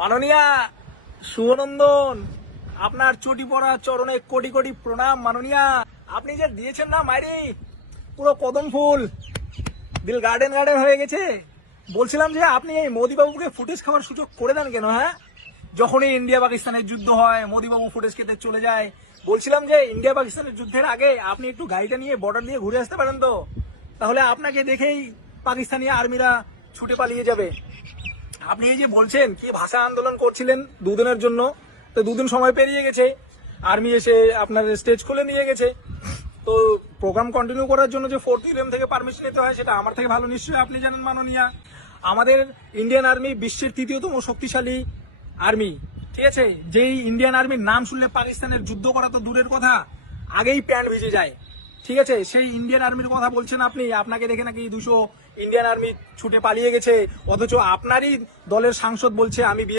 মাননীয়া শুভনন্দন, আপনার চটি পড়া চরণে কোটি কোটি প্রণাম। মাননীয়া, আপনি যে দিয়েছেন না মাইরি, পুরো কদম ফুল, দিল গার্ডেন গার্ডেন হয়ে গেছে। বলছিলাম যে আপনি এই মোদি বাবুকে ফুটেজ খাওয়ার সুযোগ করে দেন কেন? হ্যাঁ, যখনই ইন্ডিয়া পাকিস্তানের যুদ্ধ হয় মোদি বাবু ফুটেজ খেতে চলে যায়। বলছিলাম যে ইন্ডিয়া পাকিস্তানের যুদ্ধের আগে আপনি একটু গাড়িটা নিয়ে বর্ডার দিয়ে ঘুরে আসতে পারেন তো, তাহলে আপনাকে দেখেই পাকিস্তানি আর্মিরা ছুটে পালিয়ে যাবে। আপনি এই যে বলছেন কি ভাষা আন্দোলন করছিলেন দুদিনের জন্য, তো দুদিন সময় পেরিয়ে গেছে, আর্মি এসে আপনার স্টেজ খুলে নিয়ে গেছে। তো প্রোগ্রাম কন্টিনিউ করার জন্য যে 4th UM থেকে পারমিশন নিতে হয় সেটা আমার থেকে ভালো নিশ্চয়ই আপনি জানেন। মাননীয়া, আমাদের ইন্ডিয়ান আর্মি বিশ্বের 3য়তম শক্তিশালী আর্মি, ঠিক আছে? যেই ইন্ডিয়ান আর্মির নাম শুনলে পাকিস্তানের যুদ্ধ করা তো দূরের কথা, আগেই প্যান্ট ভিজে যায়, ঠিক আছে? সেই ইন্ডিয়ান আর্মির কথা বলছেন আপনি, আপনাকে দেখে নাকি 200 ইন্ডিয়ান আর্মি ছুটে পালিয়ে গেছে, অথচ আপনারই দলের সাংসদ বলছে আমি